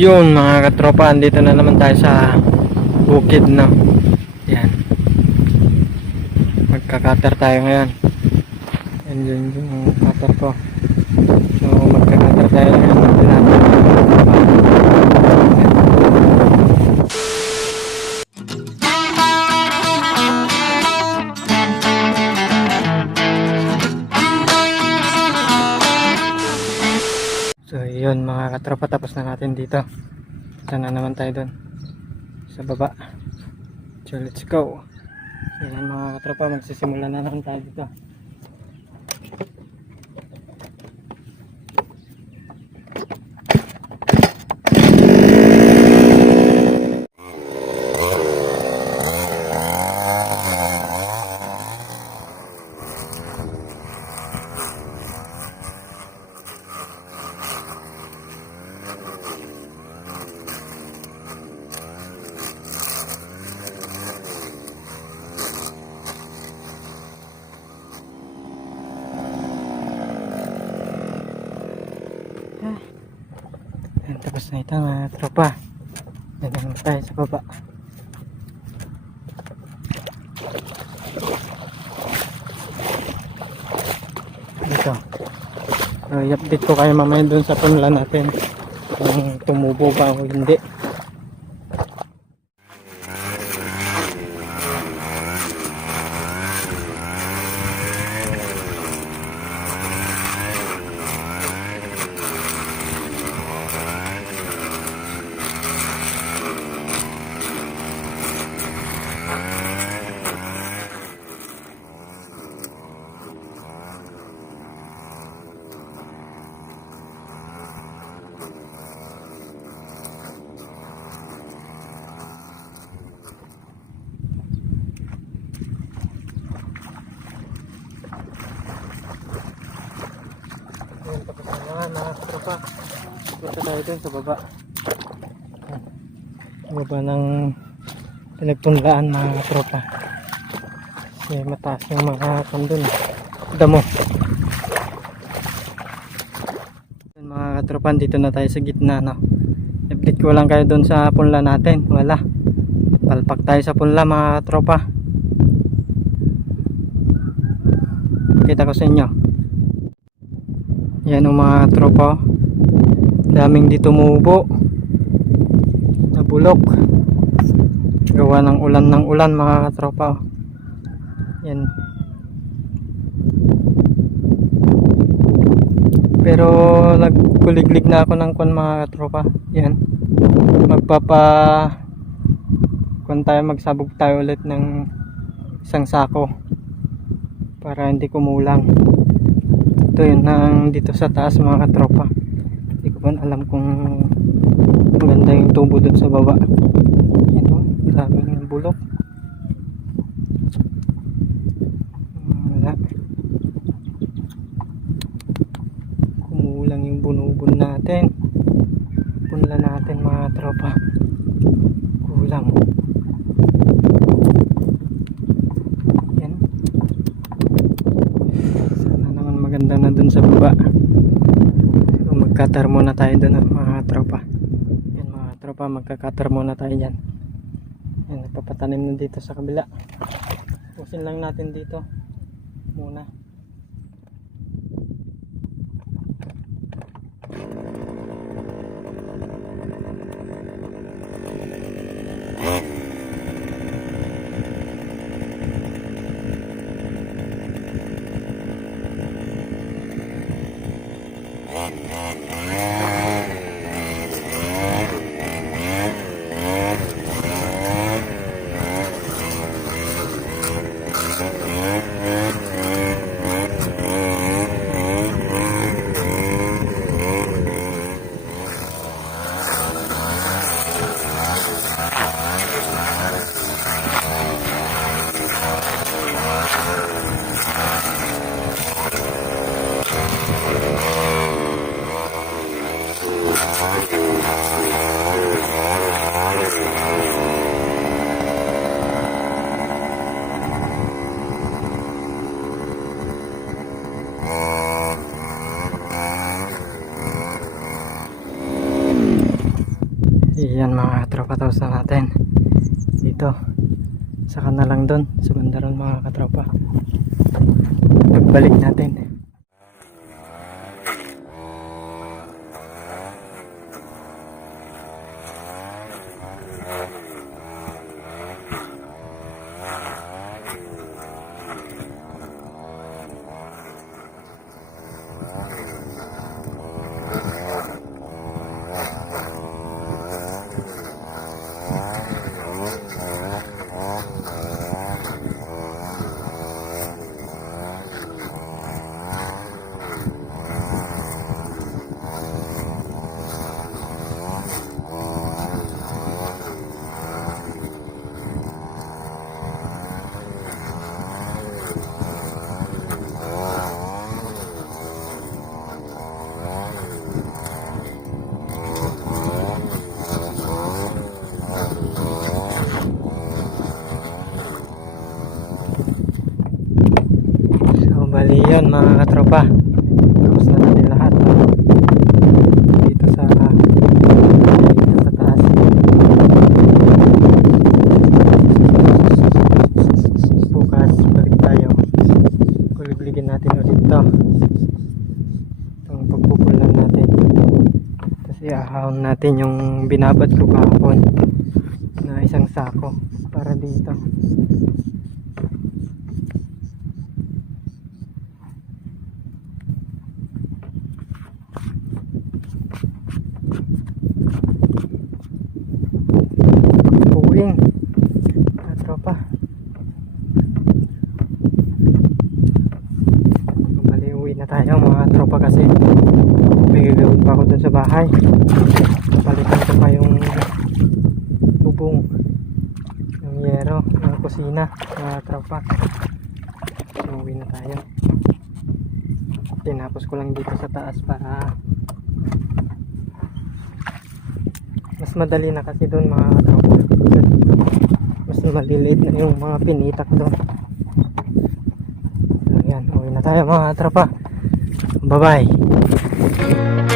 yun mga katropa, andito na naman tayo sa bukid no. Yan. Magkakater tayo ngayon. Yan yun yung cutter ko. So magkakater tayo ngayon. Yan. So mga katropa tapos na natin dito. Sana naman tayo doon sa baba. So let's go. Yan mga katropa magsisimula na naman tayo dito. Yan, tapos na ito mga tropa. Naman tayo sa baba. Dito. I-update ko kayo mamaya dun sa punla natin. Kung tumubo ba o hindi. Tropa. Punta tayo dun sa baba. Baba ng pinagpunlaan mga tropa. Kasi mataas yung mga kandun. Damo. Ayan, mga katropa, dito na tayo sa gitna. No? Update ko lang kayo dun sa punla natin. Wala. Palpak tayo sa punla mga tropa. Kita ko sa inyo. Yan ang mga tropa. Daming dito mubo. Nabulok. Gawa ng ulan ng ulan mga tropa. Yan. Pero nagkuliglig na ako ng kon mga tropa. Yan. Magpapa kun tayo magsabog tayo ulit ng isang sako para hindi kumulang ito yun nang dito sa taas mga katropa ko alam kung maganda yung tubo dun sa baba. Yun o daming bulok. Wala. Kumulang yung bunubun natin. Punla natin mga tropa kulang yan sana naman maganda na dun sa baba so, magkatar muna tayo dun ah, mga tropa. Yan mga tropa magkakatar muna tayo dyan. Yan napapatanim na dito sa kabila. Pusin lang natin dito muna Iyan mga katropa tapos na natin. Dito. Saka na lang doon. Sa bandaron mga katropa. Pagbalik natin. Yun mga katropa. Tapos na natin lahat. Dito sa dito sa taas. Bukas balik tayo. Kuligligin natin ulit to. Itong pagpupulan natin. Tapos iahawang natin yung binabad ko kahapon na isang sako para dito. Puwing. Mga tropa. Bali, uwi na tayo mga tropa kasi may gagawin pa ako dun sa bahay. Palitan ko pa yung bubong ng yero ng kusina mga tropa. Uwi na tayo. Tinapos ko lang dito sa taas para mas madali na kasi doon mga dito, mas maliliit na yung mga pinitak doon so yan uwi na tayo mga katropa bye bye